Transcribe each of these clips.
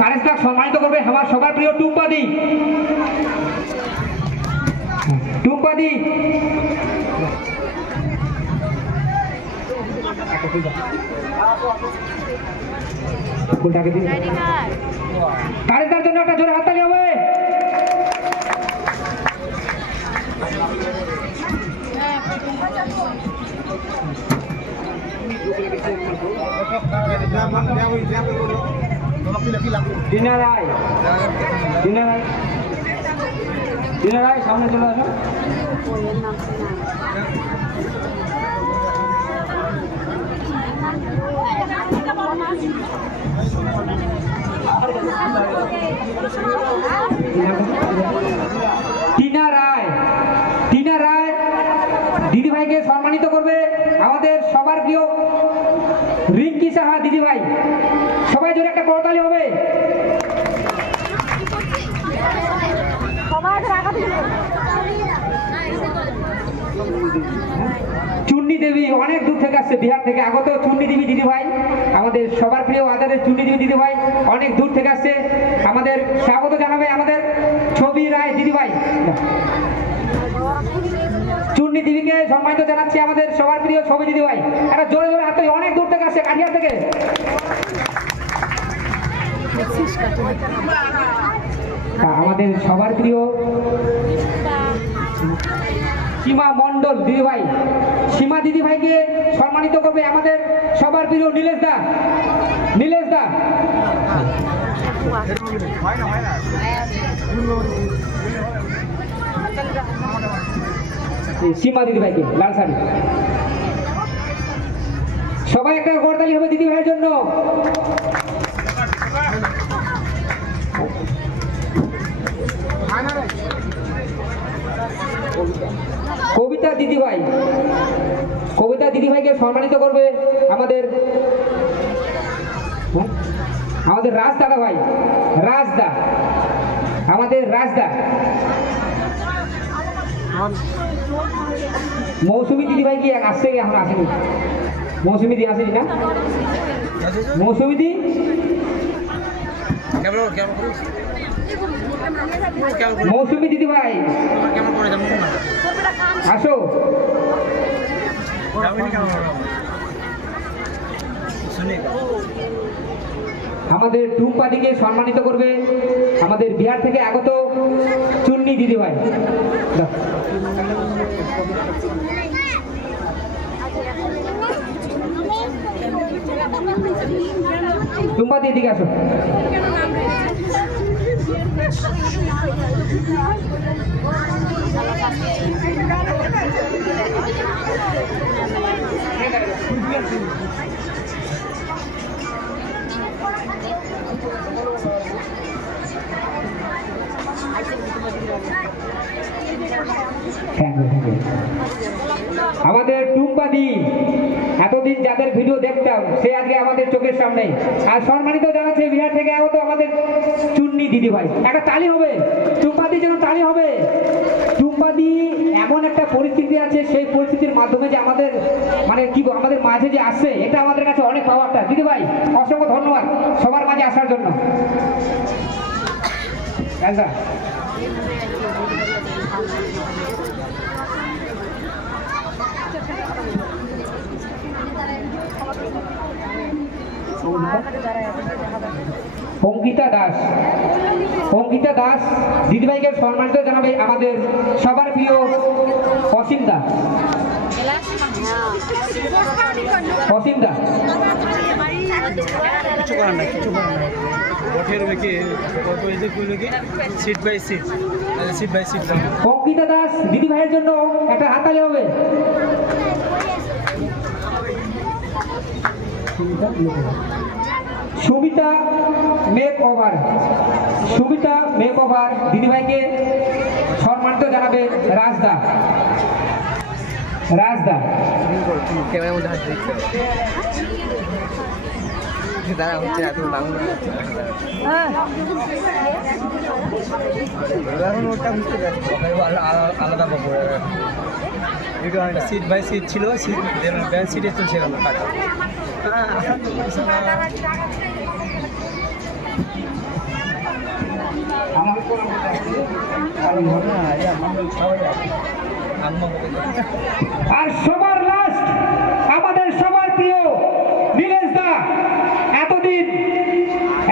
তারিখ সম্মানিত করবে আমার সবার প্রিয় টুম্পাদি। টুম্পাদি তারিখটার জন্য একটা জোরে হাততালি হবে। টিনা রায়, টিনা রায়, টিনা রায় সামনে চলে আসো। টিনা রায়, টিনা রায় দিদিভাইকে সম্মানিত করবে আমাদের সবার প্রিয় রিঙ্কি সাহা দিদিভাই। সবাই জোরে একটা করতালি হবে। চুন্নি দেবী অনেক দূর থেকে আসছে, বিহার থেকে আগত চুন্নি দেবী দিদিভাই, আমাদের সবার প্রিয় আদরের চুন্নি দেবী দিদিভাই অনেক দূর থেকে আসছে, আমাদের স্বাগত জানাবে আমাদের ছবি রায় দিদিভাই। চুন্নি দেবীকে সম্মানিত জানাচ্ছি আমাদের সবার প্রিয় ছবি দিদিভাই। একটা জোরে জোরে হাতে, অনেক দূর থেকে আসছে কাঠিয়ার থেকে। আমাদের সবার প্রিয় সীমা মন্ডল দিদিভাই, সীমা দিদিভাইকে সম্মানিত করবে আমাদের সবার প্রিয় নীলেশ দা। নীলেশ দা সীমা দিদিভাইকে লাল শাড়ি। সবাই একটা করতালি হবে দিদিভাইয়ের জন্য। কবিতা দিদিভাই, কবিতা দিদিভাইকে সম্মানিত করবে আমাদের আমাদের রাজ দাদা ভাই, রাজদা, আমাদের রাজদা। মৌসুমী দিদিভাই কি আসছে, এখন আসেনি? মৌসুমী দি আসেনি না? মৌসুমী দি মৌসুমী দিদিভাই আসো। আমাদের টুম্পাদিকে সম্মানিত করবে আমাদের বিহার থেকে আগত চুন্নি দিদিভাই। টুম্পাদি এদিকে আসো। আমাদের টুম্পাদি এতদিন যাদের ভিডিও দেখতাম সে আজকে আমাদের চোখের সামনে, আর সম্মানিত জানাচ্ছে বিহার থেকে আগত আমাদের চুন্নি দিদিভাই। একটা তালি হবে টুম্পাদির জন্য, তালি হবে। টুম্পাদি এমন একটা পরিস্থিতি আছে, সেই পরিস্থিতির মাধ্যমে যে আমাদের মানে কি আমাদের মাঝে যে আসছে, এটা আমাদের কাছে অনেক পাওয়ারটা। দিদিভাই অসংখ্য ধন্যবাদ সবার মাঝে আসার জন্য। অঙ্কিতা দাস, অঙ্কিতা দাস দিদিভাইকে সম্মানিত জানাবে আমাদের সবার প্রিয় অসীম দা। অসীম দা কিছু করার নাই, কিছু করার নাই। অঙ্কিতা দাস দিদিভাইয়ের জন্য একটা হাততালি হবে। Sumita make over, Sumita make over দিদিভাইকে সম্মানিত জানাবে রাজদা। রাজদা দাঁড়া হচ্ছে এত বাংলা আলাদা সিট বাই সিট ছিল, সিট সিটে চলছে গেল। আর সবার লাস্ট আমাদের সবার প্রিয় নীলেশ দা।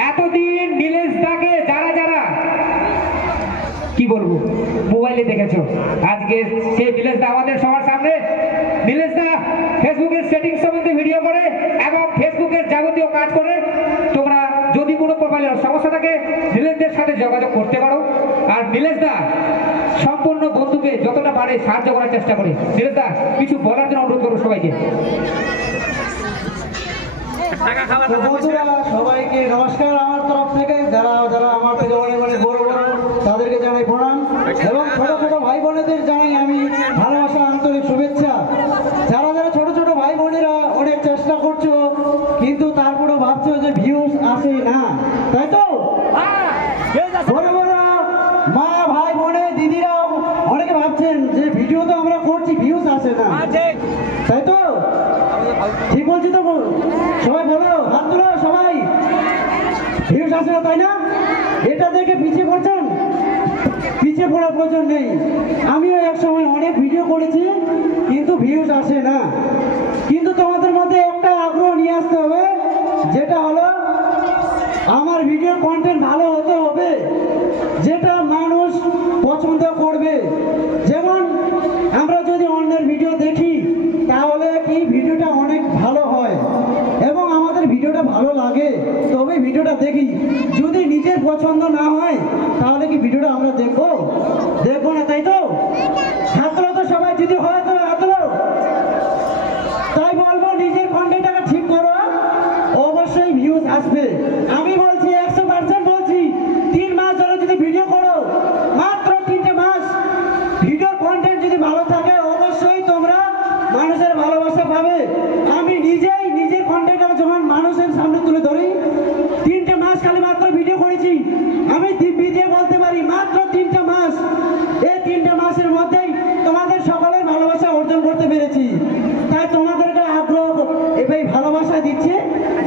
এতদিন নীলেশ দাকে যারা কি বলবো মোবাইলে দেখেছো, আজকে সেই নীলেশ দা আমাদের সবার সামনে। নীলেশ দা ফেসবুকের সেটিং সম্বন্ধে ভিডিও করে এবং ফেসবুকের যাবতীয় কাজ করে। তোমরা যদি কোনো প্রোফাইলের সমস্যা থাকে নীলেশদের সাথে যোগাযোগ করতে পারো। আর নীলেশ দা সম্পূর্ণ বন্ধুকে যতটা পারে সাহায্য করার চেষ্টা করে। নীলেশ দা কিছু বলার জন্য অনুরোধ করো সবাইকে। সবাইকে নমস্কার আমার তরফ থেকে। যারা যারা আমার থেকে অনেক অনেক বড় তাদেরকে জানাই প্রণাম এবং ছোট ছোট ভাই বোনেদের জানাই আমি ভালোবাসা আন্তরিক শুভেচ্ছা। যারা যারা ছোট ছোট ভাই বোনেরা অনেক চেষ্টা করছো কিন্তু তারপরে ভাবছো যে ভিউজ আসে না, তাই তো? বড় বড় মা ভাই বোনে দিদিরা অনেকে ভাবছেন যে ভিডিও তো আমরা করছি ভিউজ আসে না, তাই তো? ঠিক বলছি তো? সবাই বলো, হাত তুলো সবাই। ভিউজ আসে না তাই না? এটা দেখে পিছিয়ে পড়ছেন? পিছিয়ে পড়ার প্রয়োজন নেই। আমিও এক সময় অনেক ভিডিও করেছি কিন্তু ভিউজ আসে না। কিন্তু তোমাদের মধ্যে একটা আগ্রহ নিয়ে আসতে হবে, যেটা হলো আমার ভিডিও কন্টেন্ট ভালো হতে হবে, যেটা মানুষ পছন্দ করবে। যেমন আমরা যদি অন্যের ভিডিও দেখি তাহলে কি ভিডিওটা অনেক ভালো হয় এবং আমাদের ভিডিওটা ভালো লাগে তবে ভিডিওটা দেখি। যদি নিজের পছন্দ না হয় তাহলে কি ভিডিওটা আমরা দেখবো না, তাই তো? হাতলো তো সবাই, যদি হয় তো হাতলো। তাই বলবো নিজের কন্টেন্টটাকে ঠিক করো, অবশ্যই ভিউজ আসবে। আমি বলছি 100% বলছি, 3 মাস ধরে যদি ভিডিও করো, মাত্র 3টে মাস ভিডিও কন্টেন্ট যদি ভালো থাকে অবশ্যই তোমরা মানুষের ভালোবাসা পাবে। আমি নিজেই নিজের কন্টেন্টটাকে যখন মানুষের সামনে তুলে ধরি, 3টে মাস খালি মাত্র ভিডিও করেছি, আমি দিব্যি দিয়ে বলতে পারি মাত্র 3টে মাস। এই 3টে মাসের মধ্যেই তোমাদের সকলের ভালোবাসা অর্জন করতে পেরেছি। তাই তোমাদেরকে আগ্রহ এভাবে ভালোবাসা দিচ্ছে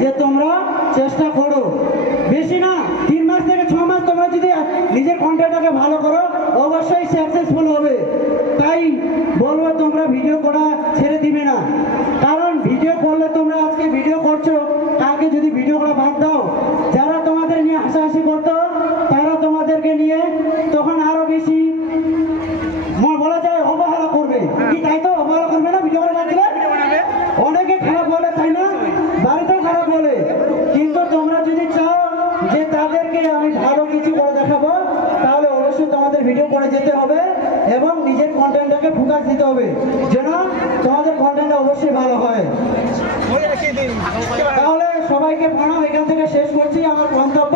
যে তোমরা চেষ্টা করো, বেশি না 3 মাস থেকে 6 মাস তোমরা যদি নিজের কন্টেন্টটাকে ভালো করো অবশ্যই সাকসেসফুল হবে। তাই বলবো তোমরা ভিডিও করা ছেড়ে দিবে না, কারণ ভিডিও করলে তোমরা আজকে ভিডিও করছো, কালকে যদি ভিডিও করা বাদ দাও, যারা তোমাদের নিয়ে হাসাহাসি করতো তারা তোমাদেরকে নিয়ে তখন আরো বেশি বলা যায় অবহেলা করবে, কি তাই তো? অবহেলা করবে না ভিডিও করা বাদ দিলে? অনেকে খারাপ বলে, তাই না? বাড়িতেও খারাপ বলে, কিন্তু তোমরা যদি চাও যে তাদেরকে আমি ভালো কিছু করে দেখাবো তাহলে অবশ্যই তোমাদের ভিডিও করে যেতে হবে এবং নিজের কন্টেন্টটাকে ফোকাস দিতে হবে যেন তোমাদের কন্টেন্টটা অবশ্যই ভালো হয়। তাহলে সবাইকে প্রণাম, এখান থেকে শেষ করছি আমার মন্তব্য।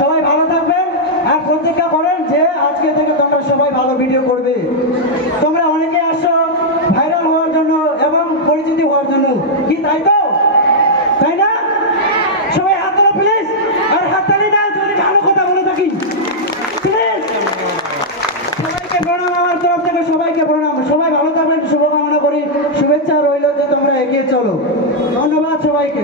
সবাই ভালো থাকবেন আর প্রতিজ্ঞা করেন যে আজকে থেকে তোমরা সবাই ভালো ভিডিও করবে। তোমরা অনেকে আসো ভাইরাল হওয়ার জন্য এবং পরিচিতি হওয়ার জন্য, কি তাই তো? তাই না? সবাই হাত তোলো প্লিজ, আর হাততালি দাও যদি ভালো কথা বলে থাকি প্লিজ। সবাইকে প্রণাম আমার তরফ থেকে, সবাইকে প্রণাম। সবাই ভালো থাকবেন শুভকামনা করি, শুভেচ্ছা রইল যে তোমরা এগিয়ে চলো। ধন্যবাদ সবাইকে।